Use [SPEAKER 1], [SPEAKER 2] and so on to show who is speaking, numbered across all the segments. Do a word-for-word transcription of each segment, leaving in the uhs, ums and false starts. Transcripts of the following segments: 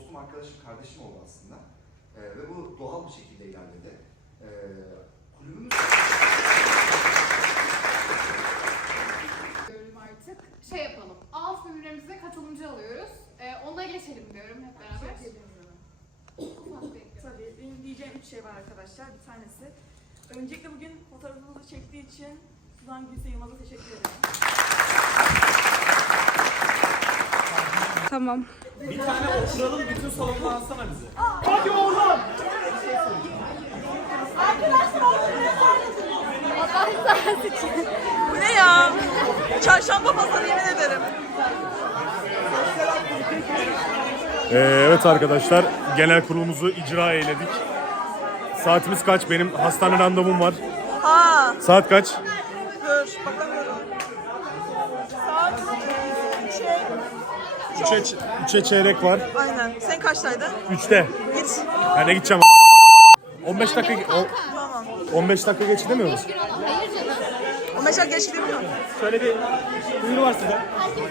[SPEAKER 1] dostum, arkadaşım, kardeşim oldu aslında. Ee, ve bu doğal bir şekilde ilerledi. Ee, kulübümüz...
[SPEAKER 2] Artık şey yapalım, alt bölümlerimize katılımcı alıyoruz. Ee, ona geçelim diyorum hep beraber.
[SPEAKER 3] Tabii, benim diyeceğim üç şey var arkadaşlar. Bir tanesi, öncelikle bugün fotoğrafımızı çektiği için Suzan Gülse Yılmaz'a teşekkür ederim.
[SPEAKER 2] Tamam.
[SPEAKER 4] Bir tane oturalım, bütün salonu alsana bize. Hadi oğlum!
[SPEAKER 3] Arkadaşlar bu ne ya? Çarşamba pazarı yemin ederim.
[SPEAKER 5] Ee, evet arkadaşlar, genel kurulumuzu icra eyledik. Saatimiz kaç? Benim hastane randevum var.
[SPEAKER 3] Ha,
[SPEAKER 5] Saat kaç?
[SPEAKER 3] dur bakamıyorum. Saat şey.
[SPEAKER 5] Üçe, üçe çeyrek var.
[SPEAKER 3] Aynen. Sen kaçtaydı?
[SPEAKER 5] Üçte.
[SPEAKER 3] Git.
[SPEAKER 5] Ben de gideceğim. on beş dakika o,
[SPEAKER 3] Tamam.
[SPEAKER 5] on beş dakika geçti demiyor musun?
[SPEAKER 3] on beş dakika geçti mi?
[SPEAKER 4] Şöyle bir duyuru var size.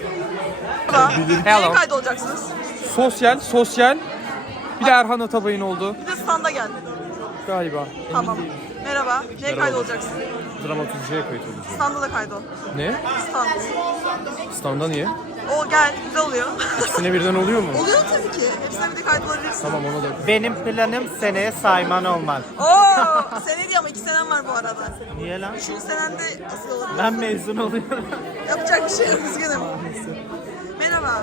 [SPEAKER 3] Neye kaydolacaksınız?
[SPEAKER 4] Sosyal, sosyal. Bir de Erhan Atabay'ın oldu
[SPEAKER 3] Bir de standa gel.
[SPEAKER 4] galiba.
[SPEAKER 3] Tamam. Merhaba. Neye kaydolacaksın?
[SPEAKER 5] Dramaturjiye kayıt olacağım.
[SPEAKER 3] Standa da kaydol.
[SPEAKER 4] Ne?
[SPEAKER 3] Stand.
[SPEAKER 4] Standa niye?
[SPEAKER 3] O gel. Güzel oluyor.
[SPEAKER 4] İkisine birden oluyor mu?
[SPEAKER 3] Oluyor tabii ki. Hepsine bir de kaydolabilirsin.
[SPEAKER 4] Tamam, ona da.
[SPEAKER 6] Benim planım seneye sayman olmak.
[SPEAKER 3] Oo, sene değil ama iki senem var bu arada.
[SPEAKER 6] Niye lan?
[SPEAKER 3] Üçüncü senende asıl olabilir.
[SPEAKER 6] Ben mezun oluyorum.
[SPEAKER 3] Yapacak bir şey yok. Üzgünüm. Merhaba.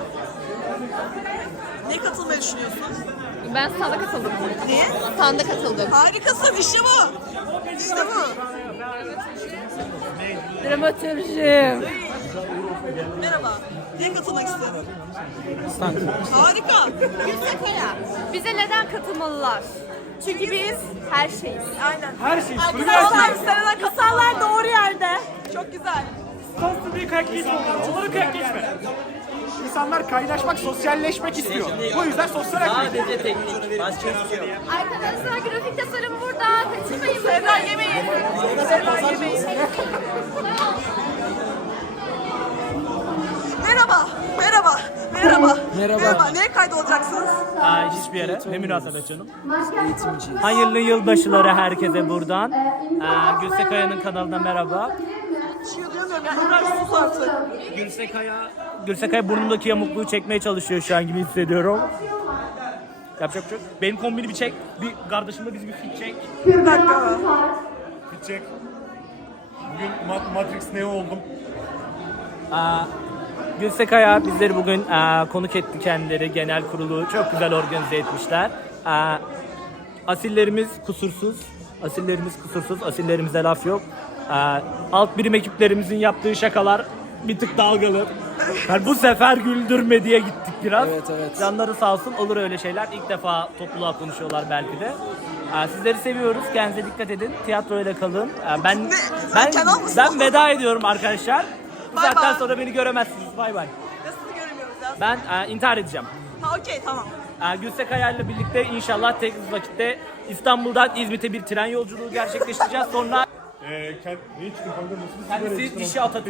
[SPEAKER 3] Ne katılmayı düşünüyorsun?
[SPEAKER 2] Ben standa katıldım.
[SPEAKER 3] Niye?
[SPEAKER 2] Standa katıldım.
[SPEAKER 3] Harikasın. İşte bu. İşte bu.
[SPEAKER 2] Dramatürjüm.
[SPEAKER 3] Merhaba. Niye katılmak istedin?
[SPEAKER 4] Stand.
[SPEAKER 3] Harika.
[SPEAKER 2] Gülsekaya. Bize neden katılmalılar? Çünkü biz her şeyiz.
[SPEAKER 3] Aynen.
[SPEAKER 4] Her şey.
[SPEAKER 3] Arkadaşlar seneden katılanlar doğru yerde. Çok güzel.
[SPEAKER 4] Stand diye kayak geçme. Onları kayak geçme. İnsanlar kaynaşmak, sosyalleşmek istiyor. Bu yüzden sosyal aktivite.
[SPEAKER 6] Sadece teknik. Başka hiçbir şey yok.
[SPEAKER 2] Arkadaşlar grafik tasarım burada. Kaçırmayın.
[SPEAKER 3] Serra yemeyin. Serra yemeyin. Merhaba. Merhaba. Merhaba.
[SPEAKER 6] Merhaba.
[SPEAKER 3] Merhaba. Neye kaydolacaksınız?
[SPEAKER 6] Aa, hiçbir yere. Ne münasebet canım. Hayırlı yılbaşıları herkese buradan. Ee, Gülsekaya'nın kanalına merhaba.
[SPEAKER 3] Şey duyamıyorum ya. İbrahim sus artık.
[SPEAKER 6] Gülsekaya, Gülsekaya burnumdaki yamukluğu çekmeye çalışıyor şu an gibi hissediyorum. Yapacak bir şey yok. Benim kombini bir çek. Bir kardeşimle biz bir fit çek.
[SPEAKER 3] Bir dakika.
[SPEAKER 5] Gidecek. Bugün Ma- Matrix Neo oldum.
[SPEAKER 6] Aa, Gülsekaya bizleri bugün aa, konuk etti kendileri. Genel kurulu çok güzel organize etmişler. Aa, asillerimiz kusursuz. Asillerimiz kusursuz. Asillerimize laf yok. Aa, alt birim ekiplerimizin yaptığı şakalar bir tık dalgalı. Yani bu sefer güldürme diye gittik biraz. Evet, evet. Canları sağ olsun, olur öyle şeyler. İlk defa topluluğa konuşuyorlar belki de. Aa, sizleri seviyoruz. Kendinize dikkat edin. Tiyatroyla kalın. Aa, ben
[SPEAKER 3] Ne? Sen
[SPEAKER 6] ben
[SPEAKER 3] Kenan mısın?
[SPEAKER 6] ben veda ediyorum arkadaşlar. Bu
[SPEAKER 3] Bay
[SPEAKER 6] saatten
[SPEAKER 3] bay.
[SPEAKER 6] sonra beni göremezsiniz. Bay bay.
[SPEAKER 3] Nasıl göremiyoruz ya?
[SPEAKER 6] Ben e, intihar edeceğim.
[SPEAKER 3] Ha okey tamam.
[SPEAKER 6] E, Gülsekaya ile birlikte inşallah tek vakitte İstanbul'dan İzmit'e bir tren yolculuğu gerçekleştireceğiz. Sonra
[SPEAKER 5] Ee, kend... Ne içtin kanka? Nasıl bir sigara
[SPEAKER 6] kendisi
[SPEAKER 5] içtin
[SPEAKER 6] dişi Atatürk.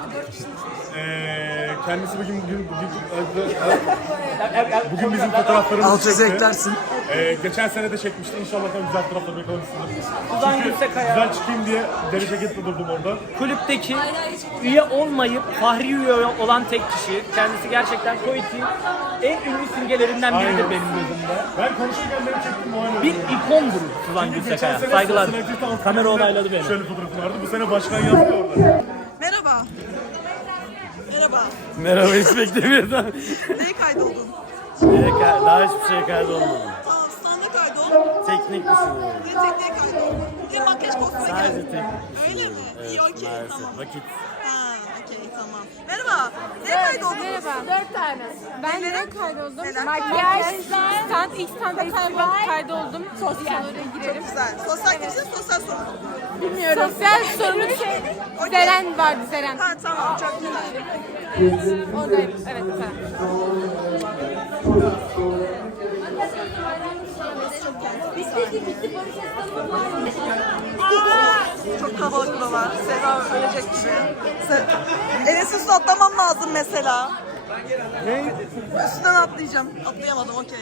[SPEAKER 5] Ee, kendisi bugün bugün bugün, bugün bizim fotoğraflarımızı çekti.
[SPEAKER 7] eklersin.
[SPEAKER 5] Ee, geçen sene de çekmişti. İnşallah ben güzel fotoğraflar yakalamışsınız.
[SPEAKER 6] Suzan Gülsekaya
[SPEAKER 5] Güzel çıkayım diye deri ceketle durdum orada.
[SPEAKER 6] kulüpteki üye olmayıp fahri üye olan tek kişi. Kendisi gerçekten Koit'in en ünlü simgelerinden biridir
[SPEAKER 5] Aynen.
[SPEAKER 6] benim gözümde.
[SPEAKER 5] Ben konuşurken beni çektim o an.
[SPEAKER 6] Bir ikondur Suzan Gülsekaya. Saygılar. Kamera onayladı beni.
[SPEAKER 5] Şöyle fotoğrafım vardı. Bu sene başkan yaptı orada.
[SPEAKER 3] Merhaba. Merhaba.
[SPEAKER 6] Merhaba, hiç beklemiyordum.
[SPEAKER 3] Neye kaydoldun?
[SPEAKER 6] Daha hiçbir şey kaydolmadı.
[SPEAKER 3] Tamam standa kaydol.
[SPEAKER 6] Teknik bir şey.
[SPEAKER 3] Bir de tekneye kaydol. Bir de makyaj kostüme gel.
[SPEAKER 6] Sadece teknik.
[SPEAKER 3] Öyle mi? İyi okey tamam.
[SPEAKER 6] Vakit.
[SPEAKER 3] Ha okey tamam. Merhaba. Neye kaydoldunuz?
[SPEAKER 2] Merhaba. Dört tane. Ben
[SPEAKER 3] Neler?
[SPEAKER 2] de kaydoldum.
[SPEAKER 3] Neler?
[SPEAKER 2] Makyaj, stand, ilk standa kaydoldum. Sosyal girelim.
[SPEAKER 3] Çok güzel. Sosyal kimsin? Sosyal sorumluluk.
[SPEAKER 2] Bilmiyorum. Sosyal sorumluluk şey. Zeren vardı, Zeren.
[SPEAKER 3] Ha tamam çok güzel.
[SPEAKER 2] Oradayım. Evet, Zeren.
[SPEAKER 3] Çok kalabalık buralar. Serra ölecek gibi. Se Enes'in üstüne atlamam lazım mesela. Üstünden atlayacağım. Atlayamadım, okey.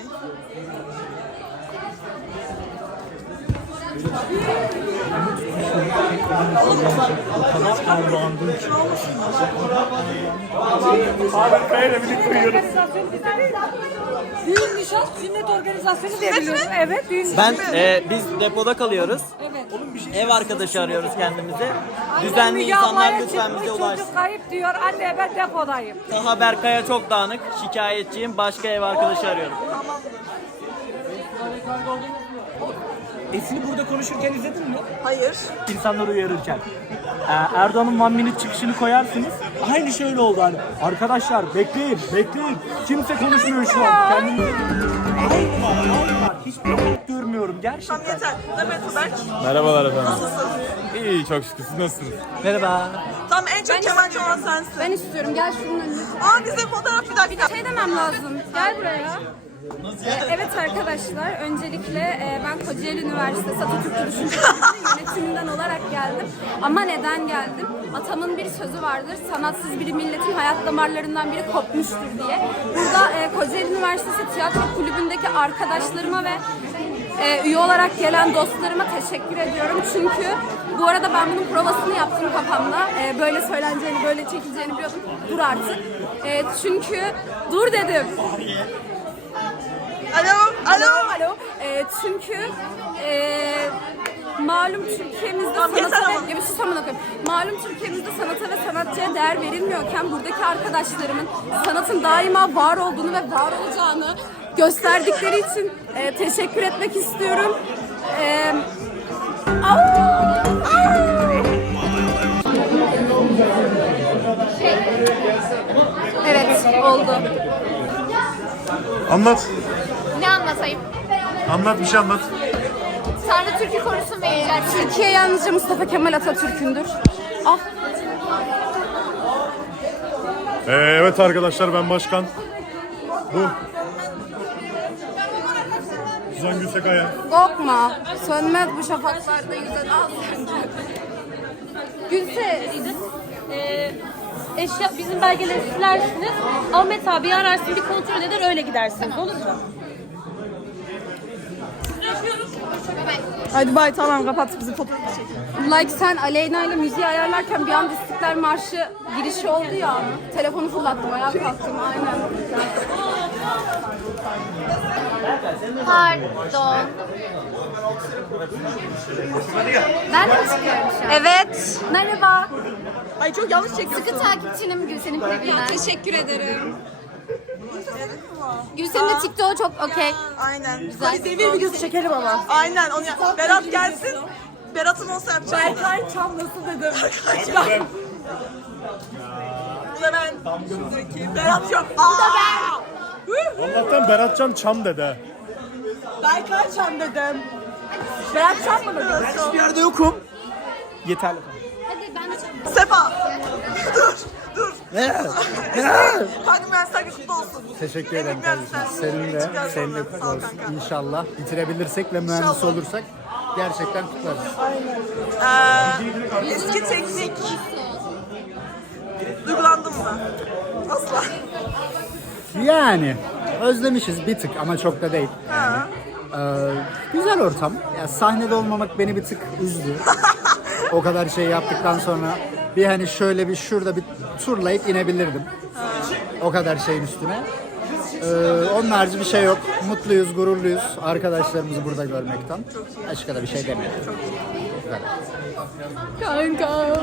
[SPEAKER 4] Abi kayayla birlikte uyuyoruz.
[SPEAKER 7] Düğün, nişan, sünnet organizasyonu diye biliyorum. Evet, düğün nişan.
[SPEAKER 6] Ben e, biz depoda kalıyoruz.
[SPEAKER 7] Evet.
[SPEAKER 6] Ev arkadaşı arıyoruz kendimize.
[SPEAKER 7] Annem
[SPEAKER 6] Düzenli
[SPEAKER 7] Müge
[SPEAKER 6] insanlar
[SPEAKER 7] ablaya
[SPEAKER 6] lütfen
[SPEAKER 7] çıkmış,
[SPEAKER 6] bize ulaşsın.
[SPEAKER 7] Çocuk kayıp diyor. Anne ben depodayım.
[SPEAKER 6] Taha Berkay'a çok dağınık. Şikayetçiyim. Başka ev arkadaşı arıyorum.
[SPEAKER 4] Esin'i burada konuşurken izledin mi?
[SPEAKER 3] Hayır.
[SPEAKER 6] İnsanları uyarırken. Ee, Erdoğan'ın one minute çıkışını koyarsınız.
[SPEAKER 4] Aynı şöyle oldu hani. Arkadaşlar bekleyin, bekleyin. Kimse konuşmuyor şu an. Kendinize
[SPEAKER 6] Aynı var, aynı var. Hiçbir şey görmüyorum
[SPEAKER 3] Tamam
[SPEAKER 6] gerçekten.
[SPEAKER 3] yeter. Mehmet Berk.
[SPEAKER 5] Merhabalar efendim.
[SPEAKER 3] Nasılsın?
[SPEAKER 5] İyi çok şükür. Siz nasılsınız?
[SPEAKER 6] Merhaba.
[SPEAKER 3] Tamam, en çok kemancı olan sensin.
[SPEAKER 2] Ben istiyorum. Gel şunun önüne.
[SPEAKER 3] Aa, bize fotoğraf bir dakika.
[SPEAKER 2] Şey demem lazım. Gel buraya.
[SPEAKER 8] Ee, Evet arkadaşlar, öncelikle e, ben Kocaeli Üniversitesi Atatürk Düşünce Kulübü yönetiminden olarak geldim. Ama neden geldim? Atamın bir sözü vardır, sanatsız bir milletin hayat damarlarından biri kopmuştur diye. Burada e, Kocaeli Üniversitesi Tiyatro Kulübü'ndeki arkadaşlarıma ve e, üye olarak gelen dostlarıma teşekkür ediyorum. Çünkü bu arada ben bunun provasını yaptım kafamda. E, böyle söyleneceğini, böyle çekileceğini biliyordum. Dur artık. E, çünkü dur dedim.
[SPEAKER 3] Alo, alo.
[SPEAKER 8] Alo. Ee, çünkü ee, malum Türkiye'mizde
[SPEAKER 3] Tamam, yeter
[SPEAKER 8] sanata
[SPEAKER 3] ama.
[SPEAKER 8] ve... Ya bir şey sormadan okuyayım. Malum Türkiye'mizde sanata ve sanatçıya değer verilmiyorken buradaki arkadaşlarımın sanatın daima var olduğunu ve var olacağını gösterdikleri için ee, teşekkür etmek istiyorum. Ee, Evet, oldu.
[SPEAKER 5] Anlat.
[SPEAKER 2] Ne anlatayım?
[SPEAKER 5] Anlat bir şey anlat.
[SPEAKER 2] Tanrı Türk'ü korusun ve yücelsin.
[SPEAKER 8] Türkiye yalnızca Mustafa Kemal Atatürk'ündür. Ah.
[SPEAKER 5] Ee, evet arkadaşlar ben başkan. Bu. Suzan Gülsekaya.
[SPEAKER 8] Korkma. Sönmez bu şafaklarda yüzen al. Gülse.
[SPEAKER 9] Ee, eşya, bizim belgeleri silersiniz. Ahmet abi ararsın, bir kontrol eder, öyle gidersiniz. Olur mu?
[SPEAKER 3] Hadi bay, tamam kapat, bizi fotoğraf çek.
[SPEAKER 8] Like sen Aleyna ile müziği ayarlarken bir anda İstiklal Marşı girişi oldu ya. Telefonu fırlattım, ayağa kalktım aynen.
[SPEAKER 2] Pardon. Ben de çıkıyorum şu an.
[SPEAKER 8] Evet. Merhaba.
[SPEAKER 3] Ay çok yanlış çekiyorsun.
[SPEAKER 8] Sıkı takipçinim Gülsen'in klibinden. Teşekkür ederim. Gülsen'in de TikTok'u çok okey.
[SPEAKER 3] Aynen.
[SPEAKER 8] Güzel.
[SPEAKER 3] Hadi devir videosu çekelim ama. Aynen onu yap. Berat gelsin. Berat'ın olsa yapacağım. Berkay Çam nasıl dedim? Berkay Çam. Bu da ben. Şuradaki. Berat yok. Bu da ben.
[SPEAKER 5] Allah'tan Beratcan Çam dedi. ha.
[SPEAKER 3] Berkay Çam dedim. Berat Çam mı dedim?
[SPEAKER 4] hiçbir yerde yokum. Yeterli.
[SPEAKER 2] Hadi ben de çıkıyorum.
[SPEAKER 3] Sefa. dur. Dur. Kanka mühendisler günü kutlu olsun.
[SPEAKER 10] Teşekkür
[SPEAKER 3] Evet,
[SPEAKER 10] ederim kardeşim.
[SPEAKER 3] mühendisler günü.
[SPEAKER 10] Seninle,
[SPEAKER 3] Çıkar
[SPEAKER 10] seninle
[SPEAKER 3] sonra.
[SPEAKER 10] kutlu
[SPEAKER 3] Sağ ol
[SPEAKER 10] olsun.
[SPEAKER 3] kanka.
[SPEAKER 10] İnşallah bitirebilirsek ve mühendis
[SPEAKER 3] İnşallah.
[SPEAKER 10] olursak gerçekten kutlarız.
[SPEAKER 3] Ee, eski teknik. Duygulandım mı? Asla.
[SPEAKER 10] Yani özlemişiz bir tık ama çok da değil.
[SPEAKER 3] Ha.
[SPEAKER 10] Ee, güzel ortam. Ya, sahnede olmamak beni bir tık üzdü. O kadar şey yaptıktan sonra bir hani şöyle bir şurada bir turlayıp inebilirdim. O kadar şeyin üstüne. Ee, onun harici bir şey yok. Mutluyuz, gururluyuz arkadaşlarımızı burada görmekten. Başka da bir şey demiyorum. Bu kadar.
[SPEAKER 8] Kanka.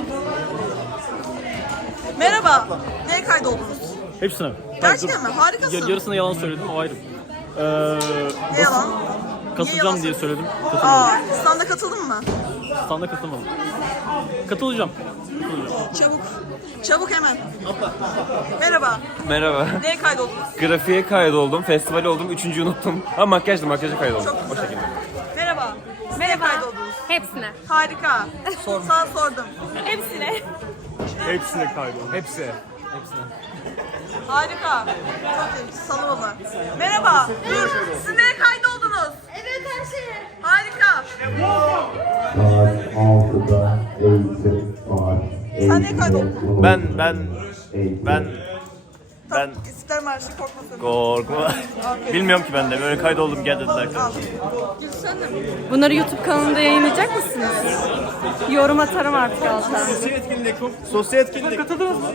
[SPEAKER 3] Merhaba. Neye kaydoldunuz?
[SPEAKER 6] Hepsine.
[SPEAKER 3] Gerçekten mi? Harikasın.
[SPEAKER 6] Yarısını yalan söyledim, o ayrı. Ee,
[SPEAKER 3] Ne yalan?
[SPEAKER 6] katılacağım diye söyledim.
[SPEAKER 3] Aa, standa katıldın mı?
[SPEAKER 6] Standa katılmadım. Katılacağım.
[SPEAKER 3] Çabuk. Çabuk hemen. Merhaba.
[SPEAKER 11] Merhaba.
[SPEAKER 3] Neye kaydoldunuz?
[SPEAKER 11] Grafiğe kaydoldum, festival oldum, üçüncüyü unuttum. Ama makyajdı, makyaja kaydoldum.
[SPEAKER 3] Çok
[SPEAKER 11] O
[SPEAKER 3] güzel.
[SPEAKER 11] şekilde.
[SPEAKER 3] Merhaba. Neye kaydoldunuz?
[SPEAKER 8] Hepsine.
[SPEAKER 3] Harika. Sana sordum.
[SPEAKER 9] Hepsine.
[SPEAKER 5] Hepsine kaydol.
[SPEAKER 4] Hepsi.
[SPEAKER 3] Harika. Çok iyi. Salıvalı. Merhaba. Dur. Siz neye kaydoldunuz?
[SPEAKER 2] Evet her şeye.
[SPEAKER 3] Harika.
[SPEAKER 12] Saat altıda eğitim var.
[SPEAKER 3] Sen neye kaydoldun?
[SPEAKER 11] Ben, ben, ben Ben
[SPEAKER 3] İstiklal Marşı korkmasın.
[SPEAKER 11] korkma. Bilmiyorum ki ben de. Böyle kaydoldum gel dediler.
[SPEAKER 8] Bunları YouTube kanalında yayınlayacak mısınız? Yorum atarım artık altına.
[SPEAKER 4] Sosyal etkinlik. Sosyal etkinlik. Katıldınız mı?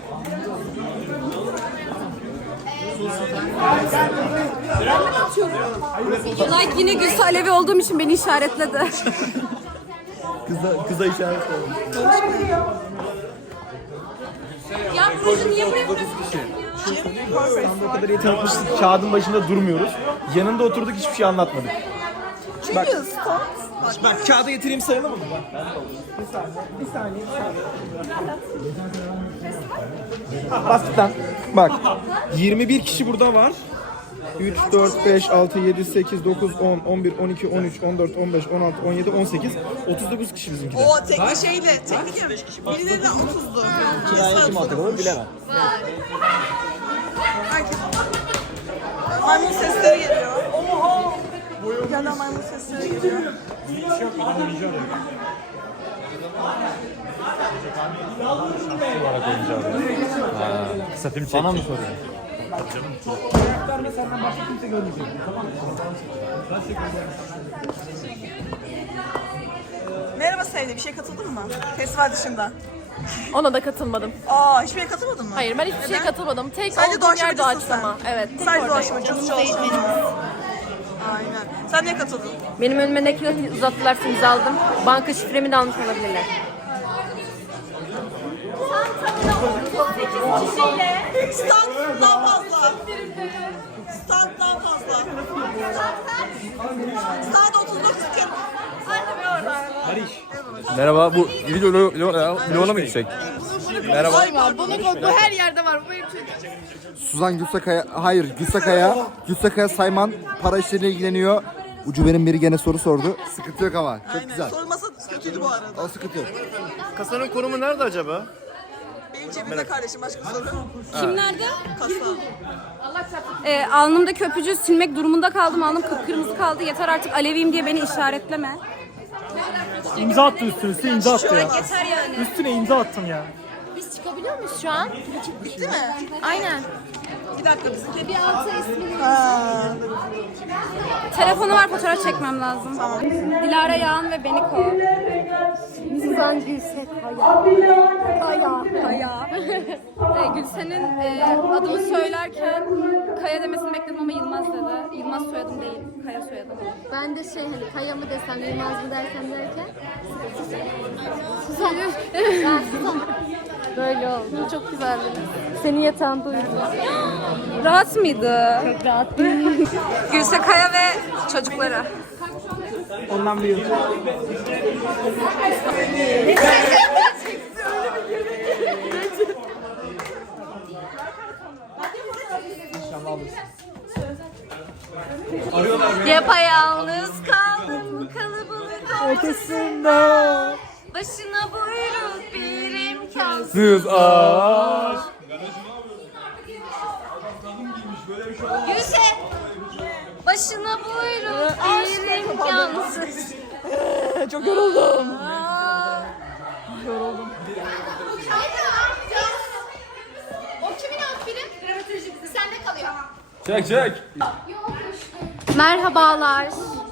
[SPEAKER 8] Like yine Gülse Alevi olduğum için beni işaretledi.
[SPEAKER 4] Kıza, kıza işaret oldu.
[SPEAKER 8] Ya proje niye buraya
[SPEAKER 4] O kadar iyi tanıtmıştık. Kağıdın başında durmuyoruz. Yanında oturduk, hiçbir şey anlatmadık.
[SPEAKER 3] Çünkü
[SPEAKER 4] Bak.
[SPEAKER 3] stand.
[SPEAKER 4] Ben kağıdı getireyim, sayalım mı? Ben de olur. Bir saniye, bir saniye, bir saniye. Basitten. Bak, yirmi bir kişi burada var. üç, dört, beş, altı, yedi, sekiz, dokuz, on, on bir, on iki, on üç, on dört, on beş, on altı, on yedi, on sekiz, otuz dokuz kişi bizimkiler.
[SPEAKER 3] O tekne şeyle, teknikim. Birileri de otuzdu.
[SPEAKER 4] Kiraya kim atıyor bilemem.
[SPEAKER 3] Herkes. Maymun sesleri geliyor. Oha! Bir yandan maymun sesleri geliyor.
[SPEAKER 5] Kısa film çek. Bana mı soruyorsun?
[SPEAKER 3] Merhaba Sevde, bir şey katıldın mı? Festival dışında.
[SPEAKER 7] Ona da katılmadım.
[SPEAKER 3] Aa, hiçbir yere katılmadın mı?
[SPEAKER 7] Hayır, ben hiçbir şeye
[SPEAKER 3] Neden?
[SPEAKER 7] katılmadım. Tek
[SPEAKER 3] Sadece
[SPEAKER 7] olduğum yer
[SPEAKER 3] doğaçlamacısın
[SPEAKER 7] doğaçlama.
[SPEAKER 3] sen.
[SPEAKER 7] Evet, tek
[SPEAKER 3] Sadece
[SPEAKER 7] oradayım.
[SPEAKER 3] doğaçlamacı, çalışmadın. Aynen. Sen niye katıldın?
[SPEAKER 7] Benim önüme nakit uzattılar, imza aldım. Banka şifremi de almış olabilirler.
[SPEAKER 3] Stand daha fazla. Stand daha fazla. Stand otuz dokuz kırk.
[SPEAKER 11] Merhaba bu video vloguna mı gitsek? Merhaba.
[SPEAKER 2] Bunu bu her yerde var. Bu benim çocuğum.
[SPEAKER 1] Suzan Gülsekaya, hayır Gülsekaya, Gülsekaya Sayman para işleriyle ilgileniyor. Ucube'nin biri gene soru sordu. Sıkıntı yok ama. Çok
[SPEAKER 3] Aynen.
[SPEAKER 1] güzel.
[SPEAKER 3] Sorulmasa kötüydü bu arada.
[SPEAKER 1] O sıkıntı yok.
[SPEAKER 4] Kasanın konumu nerede acaba?
[SPEAKER 3] Benim cebimde kardeşim, başka soru.
[SPEAKER 8] Kim nerede?
[SPEAKER 3] Kasa.
[SPEAKER 8] Ee, alnımdaki öpücüğü silmek durumunda kaldım. Alnım kıpkırmızı kaldı. Yeter artık Aleviyim diye beni işaretleme.
[SPEAKER 4] İmza attı üstüne, üstüne imza attı ya.
[SPEAKER 8] Yeter yani.
[SPEAKER 4] Üstüne imza attım ya.
[SPEAKER 7] Biz çıkabiliyor muyuz şu an?
[SPEAKER 3] Bitti mi?
[SPEAKER 7] Aynen.
[SPEAKER 3] Bir dakika bizimki.
[SPEAKER 2] Bir altı ismini
[SPEAKER 3] Ha.
[SPEAKER 8] Telefonu var, fotoğraf çekmem lazım. Dilara Yağan ve Beniko.
[SPEAKER 7] Suzan Gülse Kaya. Kaya.
[SPEAKER 8] Kaya. Ee, Gülsen'in e, adımı söylerken Kaya demesini bekledim ama Yılmaz dedi. Yılmaz soyadım değil, Kaya soyadım.
[SPEAKER 7] Ben de şey hani Kaya mı desem, Yılmaz mı dersem derken. Suzan. Ben Suzan. Böyle oldu. Çok güzeldi.
[SPEAKER 8] Seni yatağında uyudum. Rahat mıydı?
[SPEAKER 7] Çok rahat.
[SPEAKER 8] Gülse Kaya ve çocukları.
[SPEAKER 4] Ondan bir yıl.
[SPEAKER 8] Yapayalnız kaldım bu kalabalık ortasında. Başına buyruk bir imkansız.
[SPEAKER 11] Siz aşk.
[SPEAKER 8] Gülse. Başına buyruk bir imkansız.
[SPEAKER 3] Çok yoruldum.
[SPEAKER 2] O kimin outfit'i? Dramaturji bizi. Sende kalıyor.
[SPEAKER 11] Çek çek.
[SPEAKER 8] Merhabalar.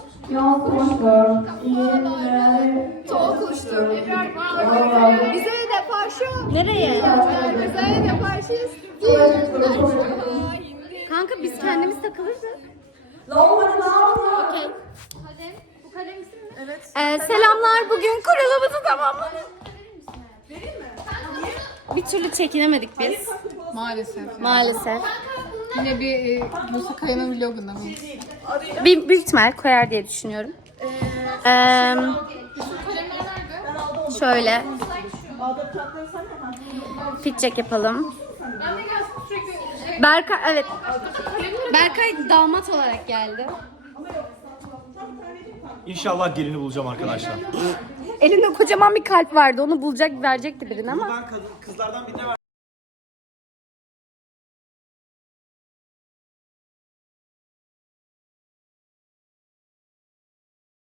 [SPEAKER 2] Soğuk kuştu. Bize de parça.
[SPEAKER 8] Nereye?
[SPEAKER 2] Bize de parça.
[SPEAKER 8] Kanka biz kendimiz takılırdık.
[SPEAKER 2] Okey. Bu kalem misin mi? Evet.
[SPEAKER 8] Ee, selamlar. Bugün kurulumuzu tamamladık. Bir türlü çekinemedik biz.
[SPEAKER 2] Maalesef.
[SPEAKER 8] Maalesef.
[SPEAKER 2] Yine bir e, Musa Kaya'nın vlogunda mıyız?
[SPEAKER 8] Bir, büyük ihtimal koyar diye düşünüyorum. Ee,
[SPEAKER 2] Kalemler nerede?
[SPEAKER 8] şöyle. Fit check yapalım.
[SPEAKER 2] Ben de gelsin sürekli.
[SPEAKER 8] Berkay, evet. Berkay damat olarak geldi.
[SPEAKER 4] İnşallah gelini bulacağım arkadaşlar.
[SPEAKER 8] Elinde kocaman bir kalp vardı. Onu bulacak, verecekti birine ama.
[SPEAKER 4] Ben kızlardan birine ver.